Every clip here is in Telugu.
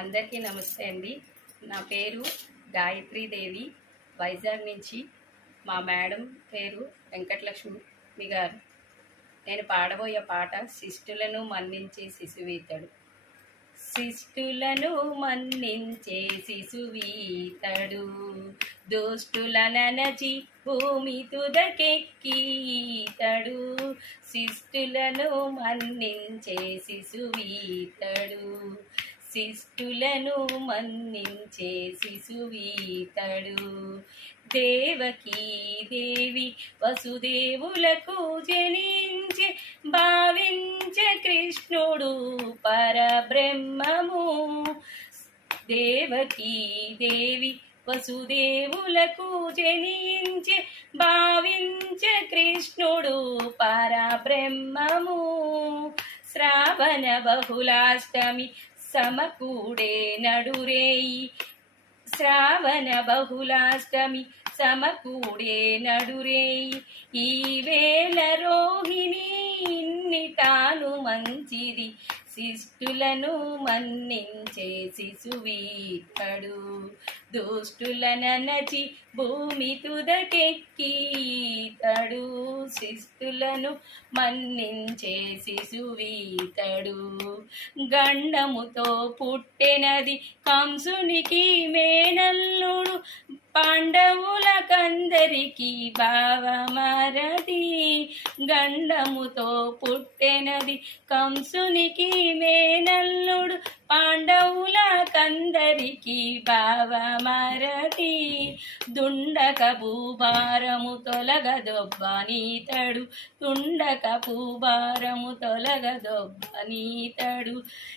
అందరికీ నమస్తే అండి. నా పేరు గాయత్రీదేవి వైజాగ్ నుంచి మా మేడం పేరు వెంకటలక్ష్మి గారు. నేను పాడబోయే పాట శిష్టులను మన్నించే శిశువీతడు. శిష్టులను మన్నించే శిశువీతడు. దుష్టులనచి భూమి తుదకెక్కీతడు శిష్టులను మన్నించే శిశువీతడు. శిష్టులను మన్నించే శిశువీతడు. దేవకీ దేవి వసుదేవులకు జనించే భావించే కృష్ణుడు పరబ్రహ్మము. దేవకీ దేవి వసుదేవులకు జనించే భావించే కృష్ణుడు పరబ్రహ్మము. శ్రావణ బహుళాష్టమి సమకూడే నడురేయి. శ్రావణ బహుళాష్టమి సమకూడే నడురేయి. ఈ వేళ రోహిణి ఇన్నిటాను మంచిది. శిష్టులను మన్నించే శిశువీతడు దుష్టులనచి భూమి తుదకెక్కీతడు శిష్టులను మన్నించే శిశువీతడు గండముతో పుట్టెనది కంసునికి మేనల్లుడు. పాండవులకందరికీ భావమరది గండముతో పుట్టెనది కంసునికి మేనల్లుడు పాండవులకందరికీ భావమరది దుండక భూభారము తొలగదొబ్బనీతడు దుండక భూభారము తొలగదొబ్బనీతడు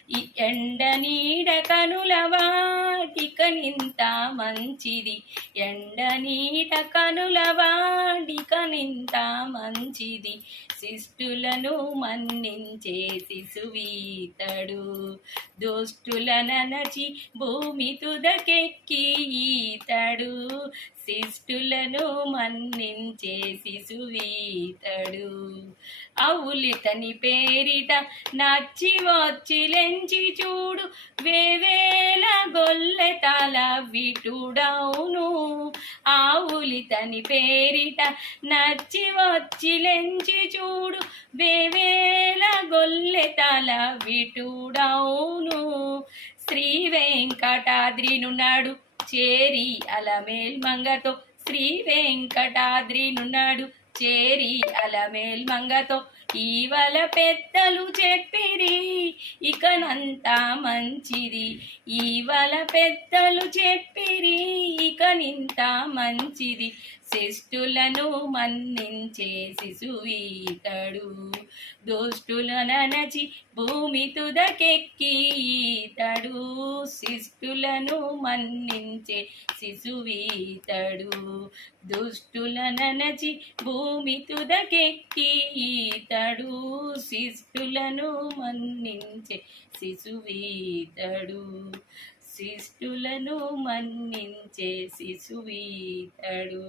ఈ ఎండ నీడ కనుల వాటిక నింత మంచిది ఎండ నీడ కనుల వాటిక నింత మంచిది. శిష్టులను మన్నించే శిశువీతడు. దుష్టులనచి భూమి తుదకెక్కి ఈతడు. శిష్టులను మన్నించే శిశువీతడు. అవులితని పేరిట నచ్చి వచ్చి లెంచి చూడు. వేవేల గొల్లెతల విటుడౌ ఆవులితని పేరిట నచ్చి వచ్చి లెంచి చూడు. వేవేల గొల్లెతల విటుడౌను. శ్రీ వెంకటాద్రినున్నాడు చేరి అలమేల్ మంగతో. శ్రీ వెంకటాద్రినున్నాడు చేరి అలమేల్ మంగతో. ఇవల పెద్దలు చెప్పిరి ఇకనంతా మంచిది. ఇవల పెద్దలు చెప్పిరి కనింత మంచిది. శిష్టులను మన్నించే శిశువీతడు దుష్టులనచి భూమి తుదకెక్కి ఈతడు. శిష్టులను మన్నించే శిశువీతడు దుష్టులనచి భూమి తుదకెక్కి ఈతడు. శిష్టులను మన్నించే శిశువీతడు శిష్టులను మన్నించే శిశువీతడు.